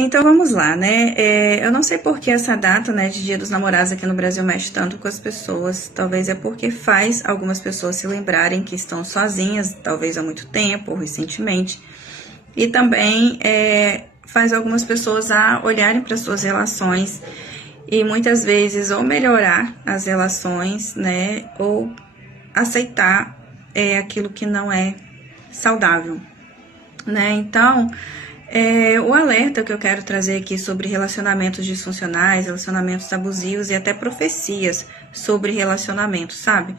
Então vamos lá, né? Eu não sei por que essa data, né, de Dia dos Namorados aqui no Brasil mexe tanto com as pessoas. Talvez é porque faz algumas pessoas se lembrarem que estão sozinhas, talvez há muito tempo ou recentemente. E também faz algumas pessoas a olharem para suas relações e muitas vezes ou melhorar as relações, né, ou aceitar aquilo que não é saudável, né? Então, o alerta que eu quero trazer aqui sobre relacionamentos disfuncionais, relacionamentos abusivos e até profecias sobre relacionamentos, sabe?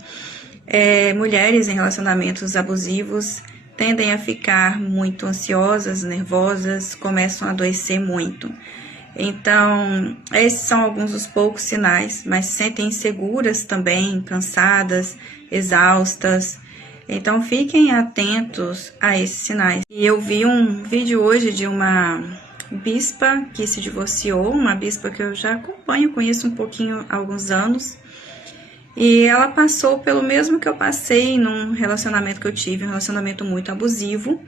Mulheres em relacionamentos abusivos tendem a ficar muito ansiosas, nervosas, começam a adoecer muito. Então, esses são alguns dos poucos sinais, mas se sentem inseguras também, cansadas, exaustas. Então, fiquem atentos a esses sinais. E eu vi um vídeo hoje de uma bispa que se divorciou, uma bispa que eu já acompanho, conheço um pouquinho há alguns anos. E ela passou pelo mesmo que eu passei num relacionamento que eu tive, um relacionamento muito abusivo.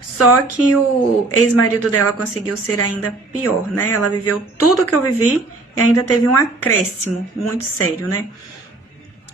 Só que o ex-marido dela conseguiu ser ainda pior, né? Ela viveu tudo que eu vivi e ainda teve um acréscimo muito sério, né?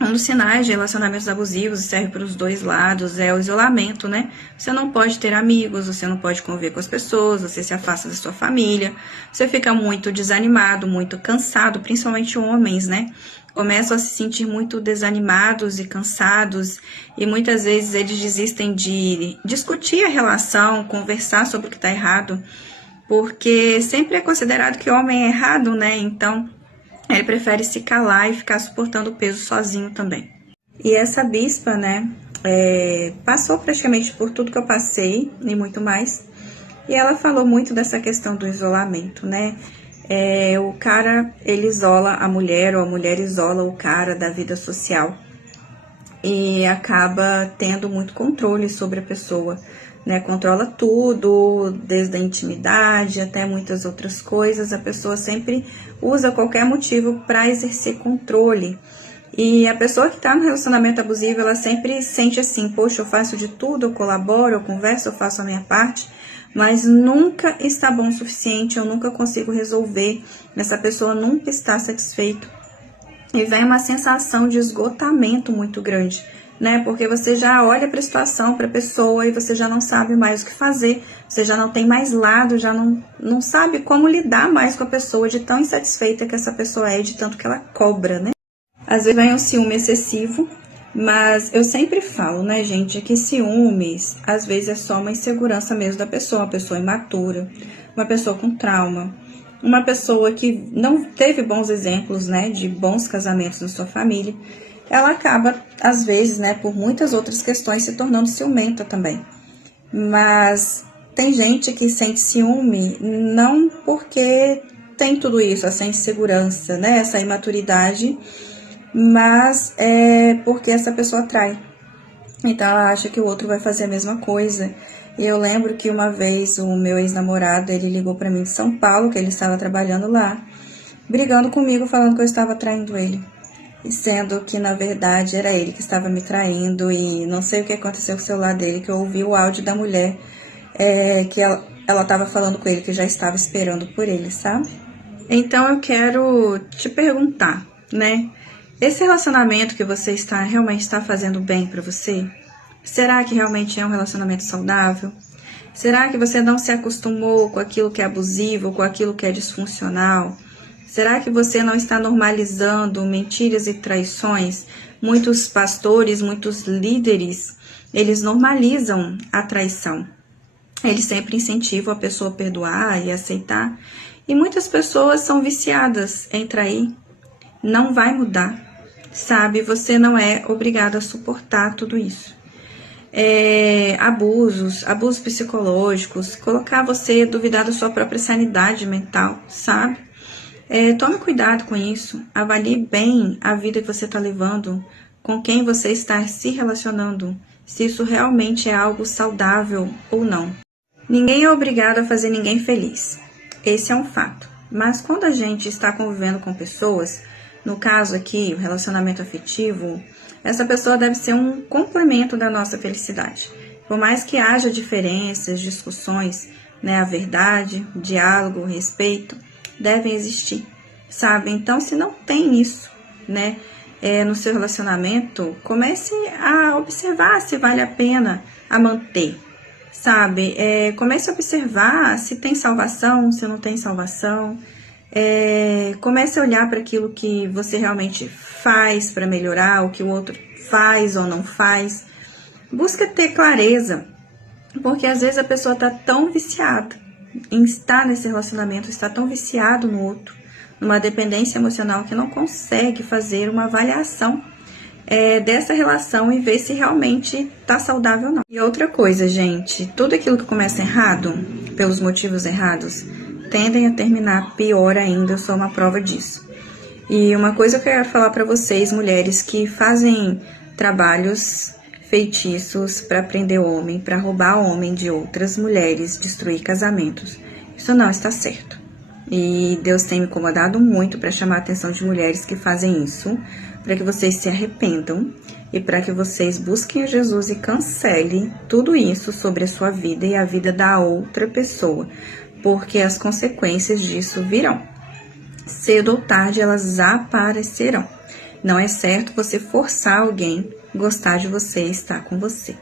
Um dos sinais de relacionamentos abusivos, serve para os dois lados, é o isolamento, né? Você não pode ter amigos, você não pode conviver com as pessoas, você se afasta da sua família, você fica muito desanimado, muito cansado, principalmente homens, né? Começam a se sentir muito desanimados e cansados e muitas vezes eles desistem de discutir a relação, conversar sobre o que está errado, porque sempre é considerado que o homem é errado, né? Então, ele prefere se calar e ficar suportando o peso sozinho também. E essa bispa, né, passou praticamente por tudo que eu passei e muito mais. E ela falou muito dessa questão do isolamento, né? O cara, ele isola a mulher, ou a mulher isola o cara da vida social. E acaba tendo muito controle sobre a pessoa, né? Controla tudo, desde a intimidade até muitas outras coisas. A pessoa sempre usa qualquer motivo para exercer controle. E a pessoa que está no relacionamento abusivo, ela sempre sente assim, poxa, eu faço de tudo, eu colaboro, eu converso, eu faço a minha parte, mas nunca está bom o suficiente, eu nunca consigo resolver, essa pessoa nunca está satisfeita. E vem uma sensação de esgotamento muito grande, né? Porque você já olha para a situação, para a pessoa e você já não sabe mais o que fazer, você já não tem mais lado, já não sabe como lidar mais com a pessoa, de tão insatisfeita que essa pessoa é, de tanto que ela cobra, né? Às vezes vem um ciúme excessivo, mas eu sempre falo, né, gente, que ciúmes, às vezes é só uma insegurança mesmo da pessoa, uma pessoa imatura, uma pessoa com trauma, uma pessoa que não teve bons exemplos, né, de bons casamentos na sua família, ela acaba, às vezes, né, por muitas outras questões, se tornando ciumenta também. Mas tem gente que sente ciúme não porque tem tudo isso, essa insegurança, né, essa imaturidade, mas é porque essa pessoa atrai. Então ela acha que o outro vai fazer a mesma coisa. E eu lembro que uma vez o meu ex-namorado, ele ligou para mim de São Paulo, que ele estava trabalhando lá, brigando comigo, falando que eu estava traindo ele. E sendo que, na verdade, era ele que estava me traindo. E não sei o que aconteceu com o celular dele, que eu ouvi o áudio da mulher, que ela estava falando com ele, que já estava esperando por ele, sabe? Então eu quero te perguntar, né? Esse relacionamento que você realmente está fazendo bem para você? Será que realmente é um relacionamento saudável? Será que você não se acostumou com aquilo que é abusivo, com aquilo que é disfuncional? Será que você não está normalizando mentiras e traições? Muitos pastores, muitos líderes, eles normalizam a traição. Eles sempre incentivam a pessoa a perdoar e aceitar. E muitas pessoas são viciadas em trair. Não vai mudar, sabe? Você não é obrigado a suportar tudo isso. Abusos psicológicos, colocar você a duvidar da sua própria sanidade mental, sabe? Tome cuidado com isso, avalie bem a vida que você está levando, com quem você está se relacionando, se isso realmente é algo saudável ou não. Ninguém é obrigado a fazer ninguém feliz, esse é um fato. Mas quando a gente está convivendo com pessoas, no caso aqui, o relacionamento afetivo, essa pessoa deve ser um complemento da nossa felicidade. Por mais que haja diferenças, discussões, né? A verdade, o diálogo, o respeito devem existir, sabe? Então, se não tem isso, né, no seu relacionamento, comece a observar se vale a pena a manter, sabe? Comece a observar se tem salvação, se não tem salvação. Comece a olhar para aquilo que você realmente faz para melhorar, o que o outro faz ou não faz. Busca ter clareza, porque às vezes a pessoa está tão viciada em estar nesse relacionamento, está tão viciado no outro, numa dependência emocional, que não consegue fazer uma avaliação dessa relação e ver se realmente tá saudável ou não. E outra coisa, gente, tudo aquilo que começa errado, pelos motivos errados, tendem a terminar pior ainda. Eu sou uma prova disso. E uma coisa que eu quero falar para vocês, mulheres que fazem trabalhos feitiços para prender o homem, para roubar o homem de outras mulheres, destruir casamentos, isso não está certo. E Deus tem me incomodado muito para chamar a atenção de mulheres que fazem isso, para que vocês se arrependam e para que vocês busquem a Jesus e cancelem tudo isso sobre a sua vida e a vida da outra pessoa, porque as consequências disso virão. Cedo ou tarde elas aparecerão. Não é certo você forçar alguém a gostar de você e estar com você.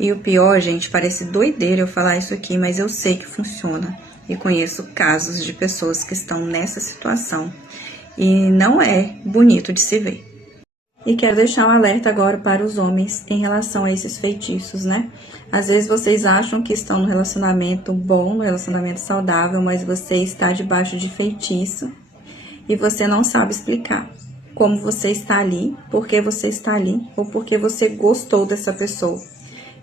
E o pior, gente, parece doideira eu falar isso aqui, mas eu sei que funciona. E conheço casos de pessoas que estão nessa situação e não é bonito de se ver. E quero deixar um alerta agora para os homens em relação a esses feitiços, né? Às vezes vocês acham que estão no relacionamento bom, no relacionamento saudável, mas você está debaixo de feitiço e você não sabe explicar como você está ali, por que você está ali ou porque você gostou dessa pessoa.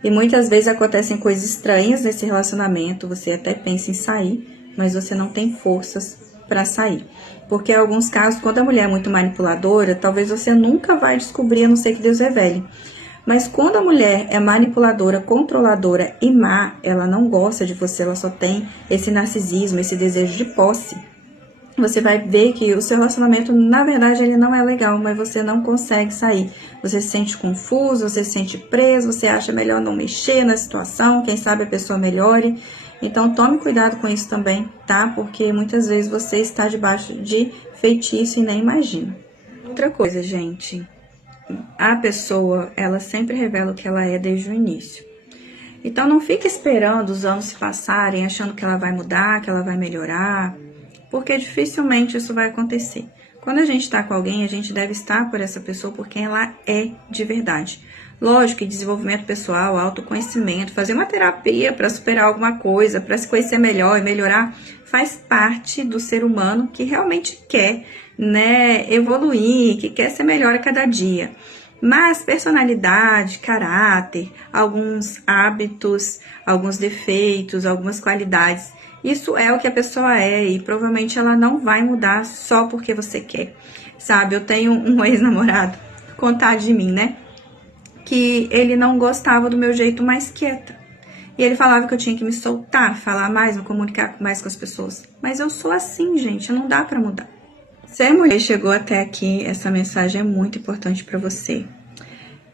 E muitas vezes acontecem coisas estranhas nesse relacionamento, você até pensa em sair, mas você não tem forças para sair. Porque em alguns casos, quando a mulher é muito manipuladora, talvez você nunca vai descobrir, a não ser que Deus revele. Mas quando a mulher é manipuladora, controladora e má, ela não gosta de você, ela só tem esse narcisismo, esse desejo de posse. Você vai ver que o seu relacionamento, na verdade, ele não é legal, mas você não consegue sair. Você se sente confuso, você se sente preso, você acha melhor não mexer na situação, quem sabe a pessoa melhore. Então, tome cuidado com isso também, tá? Porque muitas vezes você está debaixo de feitiço e nem imagina. Outra coisa, gente, a pessoa, ela sempre revela o que ela é desde o início. Então, não fique esperando os anos se passarem, achando que ela vai mudar, que ela vai melhorar, porque dificilmente isso vai acontecer. Quando a gente está com alguém, a gente deve estar por essa pessoa por quem ela é de verdade. Lógico que desenvolvimento pessoal, autoconhecimento, fazer uma terapia para superar alguma coisa, para se conhecer melhor e melhorar, faz parte do ser humano que realmente quer, né, evoluir, que quer ser melhor a cada dia. Mas personalidade, caráter, alguns hábitos, alguns defeitos, algumas qualidades, isso é o que a pessoa é e provavelmente ela não vai mudar só porque você quer, sabe? Eu tenho um ex-namorado, contar de mim, né? Que ele não gostava do meu jeito mais quieta. E ele falava que eu tinha que me soltar, falar mais, me comunicar mais com as pessoas. Mas eu sou assim, gente, não dá pra mudar. Se a mulher chegou até aqui, essa mensagem é muito importante pra você.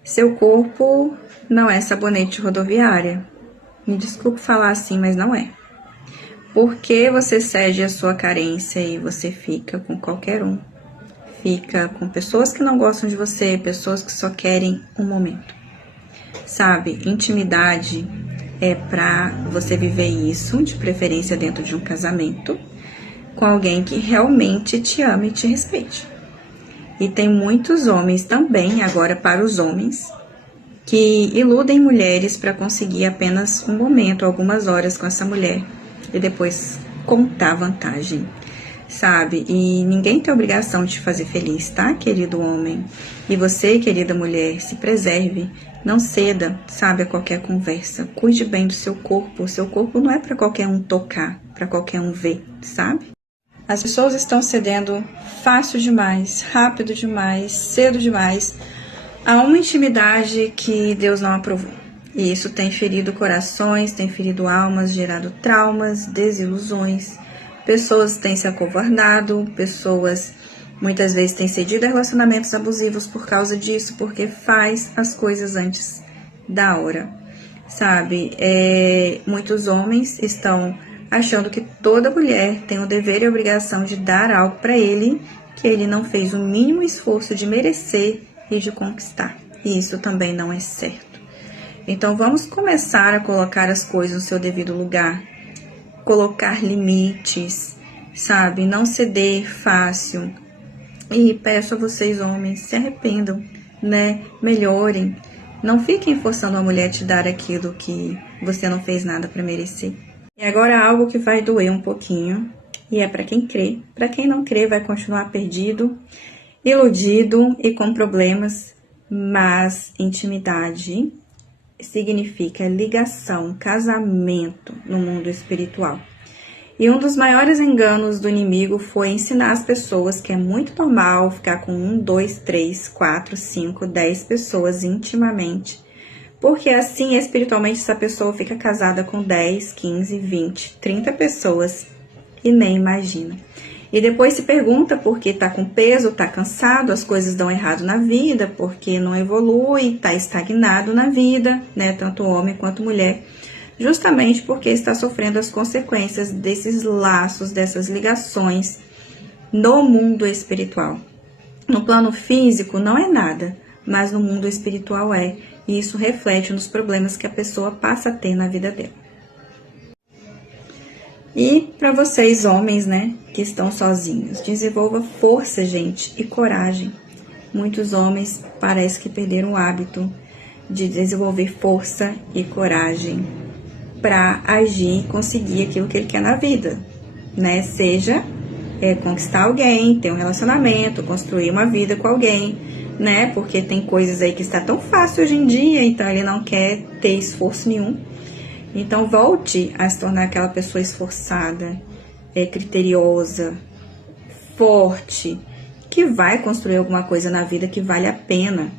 Seu corpo não é sabonete rodoviária. Me desculpe falar assim, mas não é. Por que você cede a sua carência e você fica com qualquer um? Fica com pessoas que não gostam de você, pessoas que só querem um momento. Sabe, intimidade é pra você viver isso, de preferência dentro de um casamento, com alguém que realmente te ama e te respeite. E tem muitos homens também, agora para os homens, que iludem mulheres para conseguir apenas um momento, algumas horas com essa mulher, e depois contar vantagem, sabe? E ninguém tem obrigação de te fazer feliz, tá, querido homem? E você, querida mulher, se preserve, não ceda, sabe, a qualquer conversa. Cuide bem do seu corpo. O seu corpo não é para qualquer um tocar, para qualquer um ver, sabe? As pessoas estão cedendo fácil demais, rápido demais, cedo demais a uma intimidade que Deus não aprovou. E isso tem ferido corações, tem ferido almas, gerado traumas, desilusões. Pessoas têm se acovardado, pessoas muitas vezes têm cedido a relacionamentos abusivos por causa disso, porque faz as coisas antes da hora, sabe? Muitos homens estão achando que toda mulher tem o dever e a obrigação de dar algo para ele que ele não fez o mínimo esforço de merecer e de conquistar. E isso também não é certo. Então vamos começar a colocar as coisas no seu devido lugar, colocar limites, sabe? Não ceder fácil. E peço a vocês, homens, se arrependam, né? Melhorem. Não fiquem forçando a mulher a te dar aquilo que você não fez nada para merecer. E agora algo que vai doer um pouquinho, e é para quem crê. Para quem não crê, vai continuar perdido, iludido e com problemas, mas intimidade significa ligação, casamento no mundo espiritual. E um dos maiores enganos do inimigo foi ensinar as pessoas que é muito normal ficar com 1, 2, 3, 4, 5, 10 pessoas intimamente. Porque assim, espiritualmente, essa pessoa fica casada com 10, 15, 20, 30 pessoas e nem imagina. E depois se pergunta por que tá com peso, tá cansado, as coisas dão errado na vida, porque não evolui, tá estagnado na vida, né? Tanto homem quanto mulher. Justamente porque está sofrendo as consequências desses laços, dessas ligações no mundo espiritual. No plano físico não é nada, mas no mundo espiritual é. E isso reflete nos problemas que a pessoa passa a ter na vida dela. E para vocês, homens, né, que estão sozinhos, desenvolva força, gente, e coragem. Muitos homens parece que perderam o hábito de desenvolver força e coragem para agir e conseguir aquilo que ele quer na vida, né? Seja conquistar alguém, ter um relacionamento, construir uma vida com alguém, né? Porque tem coisas aí que está tão fácil hoje em dia, então ele não quer ter esforço nenhum. Então volte a se tornar aquela pessoa esforçada, criteriosa, forte, que vai construir alguma coisa na vida que vale a pena,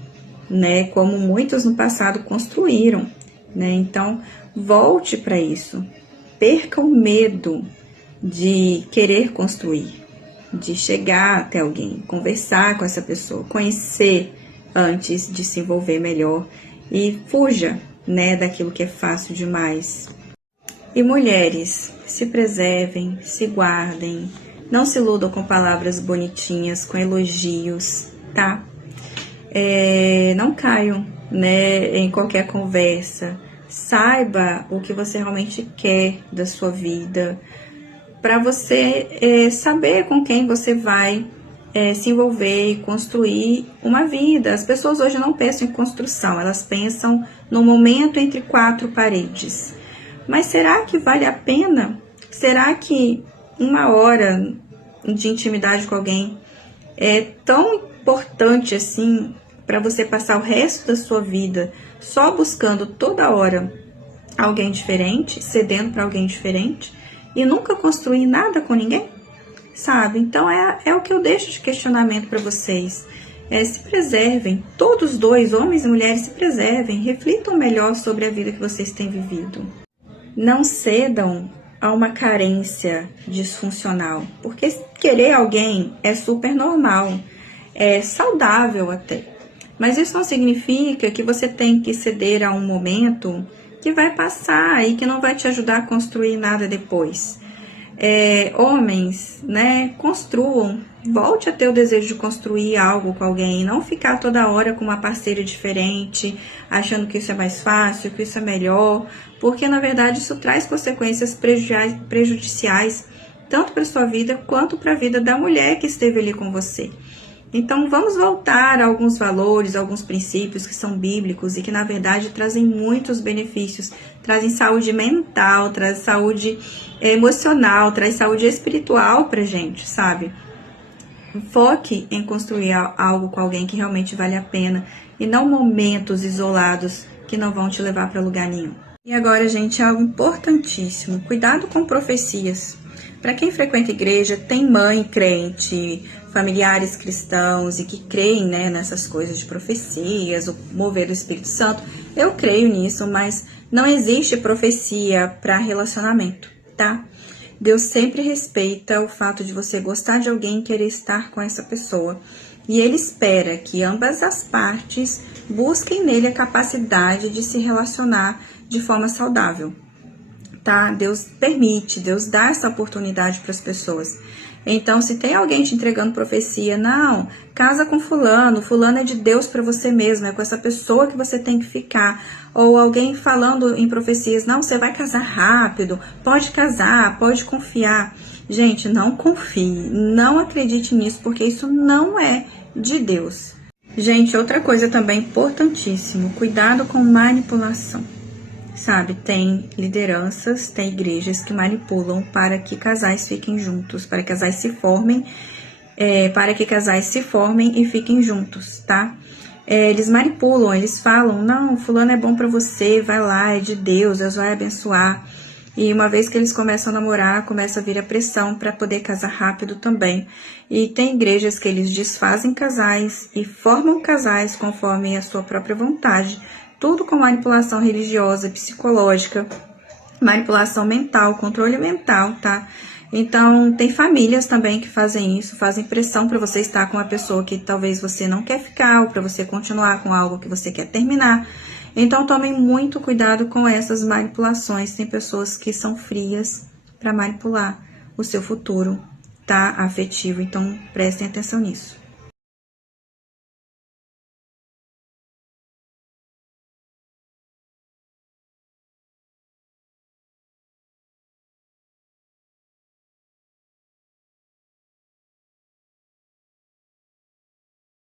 né? Como muitos no passado construíram, né? Então volte para isso. Perca o medo de querer construir, de chegar até alguém, conversar com essa pessoa, conhecer antes de se envolver melhor e fuja, né, daquilo que é fácil demais. E mulheres, se preservem, se guardem, não se iludam com palavras bonitinhas, com elogios, tá? Não caiam, né, em qualquer conversa. Saiba o que você realmente quer da sua vida, para você saber com quem você vai se envolver e construir uma vida. As pessoas hoje não pensam em construção, elas pensam no momento entre quatro paredes. Mas será que vale a pena? Será que uma hora de intimidade com alguém é tão importante assim para você passar o resto da sua vida só buscando toda hora alguém diferente, cedendo para alguém diferente e nunca construir nada com ninguém? Sabe? Então é o que eu deixo de questionamento para vocês. Se preservem, todos dois, homens e mulheres, se preservem, reflitam melhor sobre a vida que vocês têm vivido. Não cedam a uma carência disfuncional, porque querer alguém é super normal, é saudável até. Mas isso não significa que você tem que ceder a um momento que vai passar e que não vai te ajudar a construir nada depois. Homens, né, construam, volte a ter o desejo de construir algo com alguém, não ficar toda hora com uma parceira diferente, achando que isso é mais fácil, que isso é melhor, porque na verdade isso traz consequências prejudiciais tanto para sua vida quanto para a vida da mulher que esteve ali com você. Então vamos voltar a alguns valores, alguns princípios que são bíblicos e que na verdade trazem muitos benefícios, trazem saúde mental, trazem saúde emocional, traz saúde espiritual pra gente, sabe? Foque em construir algo com alguém que realmente vale a pena e não momentos isolados que não vão te levar para lugar nenhum. E agora, gente, algo importantíssimo, cuidado com profecias. Para quem frequenta igreja, tem mãe crente, familiares cristãos e que creem, né, nessas coisas de profecias, o mover do Espírito Santo, eu creio nisso, mas não existe profecia para relacionamento, tá? Deus sempre respeita o fato de você gostar de alguém e querer estar com essa pessoa. E Ele espera que ambas as partes busquem nele a capacidade de se relacionar de forma saudável. tá? Deus permite, Deus dá essa oportunidade para as pessoas. Então, se tem alguém te entregando profecia, não, casa com fulano, fulano é de Deus para você mesmo, é com essa pessoa que você tem que ficar. Ou alguém falando em profecias, não, você vai casar rápido, pode casar, pode confiar. Gente, não confie, não acredite nisso, porque isso não é de Deus. Gente, outra coisa também importantíssimo, cuidado com manipulação. Sabe, tem lideranças, tem igrejas que manipulam para que casais fiquem juntos, para que casais se formem, e fiquem juntos, tá? Eles manipulam, eles falam, não, fulano é bom pra você, vai lá, é de Deus, Deus vai abençoar. E uma vez que eles começam a namorar, começa a vir a pressão para poder casar rápido também. E tem igrejas que eles desfazem casais e formam casais conforme a sua própria vontade. Tudo com manipulação religiosa, psicológica, manipulação mental, controle mental, tá? Então, tem famílias também que fazem isso, fazem pressão para você estar com uma pessoa que talvez você não quer ficar, ou para você continuar com algo que você quer terminar. Então, tomem muito cuidado com essas manipulações. Tem pessoas que são frias para manipular o seu futuro, tá? Afetivo. Então, prestem atenção nisso.